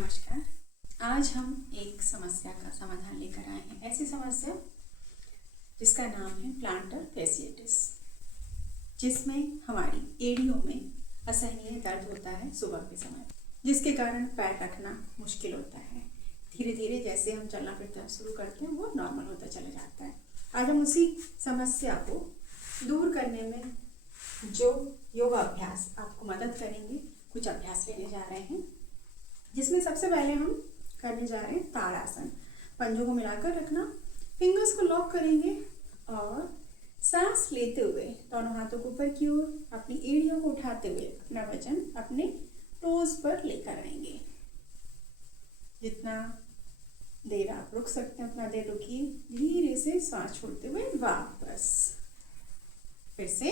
नमस्कार। आज हम एक समस्या का समाधान लेकर आए हैं। ऐसी समस्या जिसका नाम है प्लांटर फैसिएटिस, जिसमें हमारी एड़ियों में असहनीय दर्द होता है सुबह के समय, जिसके कारण पैर रखना मुश्किल होता है। धीरे धीरे जैसे हम चलना फिरना शुरू करते हैं वो नॉर्मल होता चला जाता है। आज हम उसी समस्या को दूर करने में जो योगा अभ्यास आपको मदद करेंगे, कुछ अभ्यास लेने जा रहे हैं, जिसमें सबसे पहले हम करने जा रहे हैं ताड़ासन। पंजों को मिलाकर रखना, फिंगर्स को लॉक करेंगे और सांस लेते हुए दोनों हाथों को ऊपर की ओर अपनी एड़ियों को उठाते हुए अपना वजन अपने टोज पर लेकर आएंगे। जितना देर आप रुक सकते हैं उतना देर रुकिए। धीरे से सांस छोड़ते हुए वापस। फिर से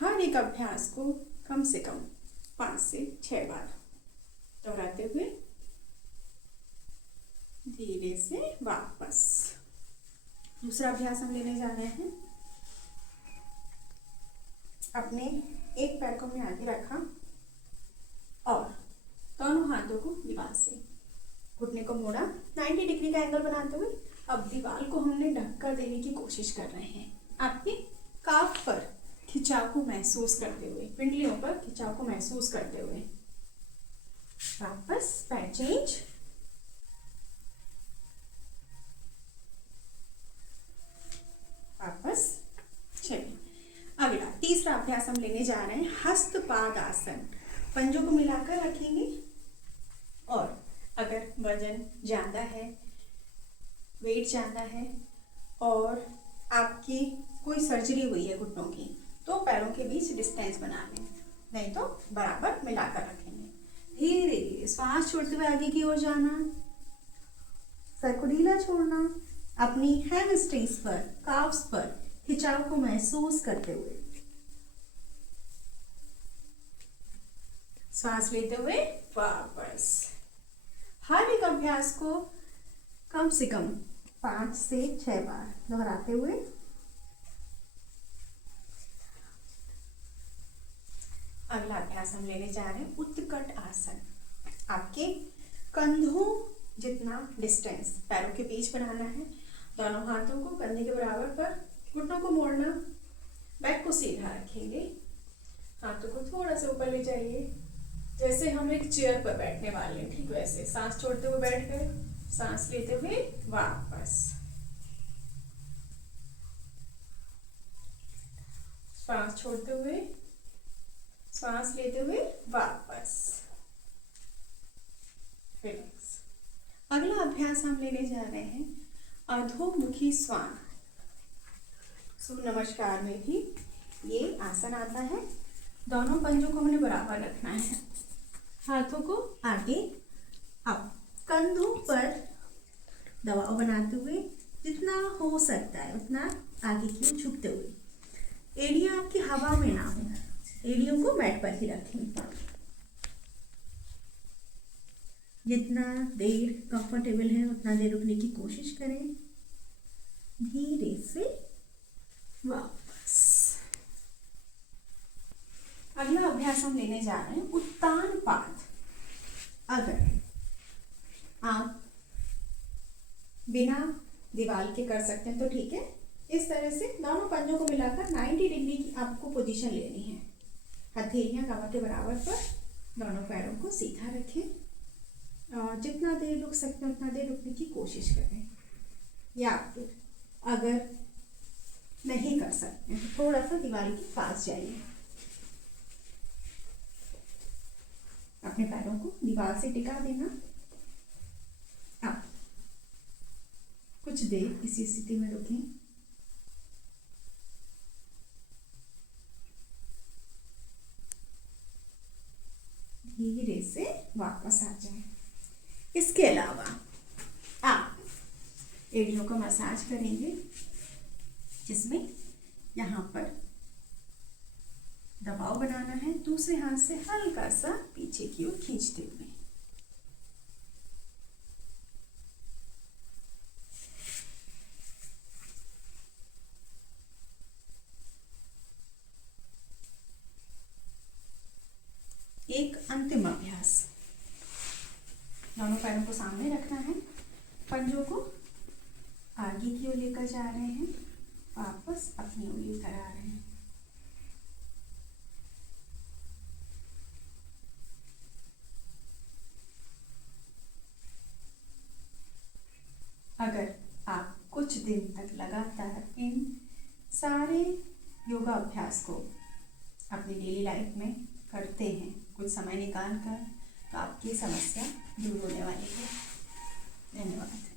हर एक अभ्यास को कम से कम 5 से 6 बार दोहराते हुए धीरे से वापस। दूसरा अभ्यास हम लेने जा रहे हैं। अपने एक पैर को हमने आगे रखा और दोनों हाथों को दीवार से घुटने को मोड़ा, 90 डिग्री का एंगल बनाते हुए अब दीवार को हमने ढककर देने की कोशिश कर रहे हैं। आपके काफ पर खिंचाव को महसूस करते हुए, पिंडलियों पर खिंचाव को महसूस करते हुए वापस पैर चेंज। वापस चलिए। अगला तीसरा अभ्यास हम लेने जा रहे हैं हस्तपाद आसन। पंजों को मिलाकर रखेंगे और अगर वजन ज़्यादा है, वेट ज़्यादा है और आपकी कोई सर्जरी हुई है घुटनों की, तो पैरों के बीच डिस्टेंस बना लें, नहीं तो बराबर मिलाकर रखेंगे। धीरे धीरे श्वास छोड़ते हुए आगे की ओर जाना, सर को ढीला छोड़ना, अपनी हैमस्ट्रिंग्स पर, काफ्स पर खिंचाव को महसूस करते हुए सांस लेते हुए वापस। हर एक अभ्यास को कम से कम 5 से 6 बार दोहराते हुए अगला अभ्यास हम लेने जा रहे हैं उत्कट आसन। आपके कंधों जितना डिस्टेंस पैरों के बीच बनाना है। दोनों हाथों को कंधे के बराबर पर, घुटनों को मोड़ना, बैक को सीधा रखेंगे, हाथों को थोड़ा सा ऊपर ले जाइए, जैसे हम एक चेयर पर बैठने वाले हैं, ठीक वैसे। सांस छोड़ते हुए बैठ गए, सांस लेते हुए वापस। सांस छोड़ते हुए, सांस लेते हुए वापस। रिलैक्स। अगला अभ्यास हम लेने जा रहे हैं अधोमुखी श्वान। सूर्य नमस्कार में भी ये आसन आता है। दोनों पंजों को हमने बराबर रखना है, हाथों को आगे, अब कंधों पर दबाव बनाते हुए जितना हो सकता है उतना आगे की ओर झुकते हुए। एड़ियां आपकी हवा में ना हो, एड़ियों को मैट पर ही रखें। जितना देर कंफर्टेबल है उतना देर रुकने की कोशिश करें। धीरे से वापस। अगला अभ्यास हम लेने जा रहे हैं उत्तान पाद। अगर आप बिना दीवार के कर सकते हैं तो ठीक है। इस तरह से दोनों पंजों को मिलाकर 90 डिग्री की आपको पोजीशन लेनी है। हथेलियां कमर के बराबर पर, दोनों पैरों को सीधा रखें और जितना देर रुक सकते हैं उतना देर रुकने की कोशिश करें। या फिर अगर नहीं कर सकते तो थोड़ा सा दीवार के पास जाइए, अपने पैरों को दीवार से टिका देना। अब कुछ देर इसी स्थिति में रुकें। धीरे से वापस आ जाएं। इसके अलावा आप एड़ियों का मसाज करेंगे, जिसमें यहाँ पर दबाव बनाना है, दूसरे हाथ से हल्का सा पीछे की ओर खींचते हुए। एक अंतिम अभ्यास दोनों पैरों को सामने रखना है, पंजों को आगे की ओर लेकर जा रहे हैं, वापस अपनी उंगली पर आ रहे हैं। अगर आप कुछ दिन तक लगातार इन सारे योगा अभ्यास को अपनी डेली लाइफ में करते हैं, कुछ समय निकाल कर, तो आपकी समस्या दूर होने वाली है। धन्यवाद।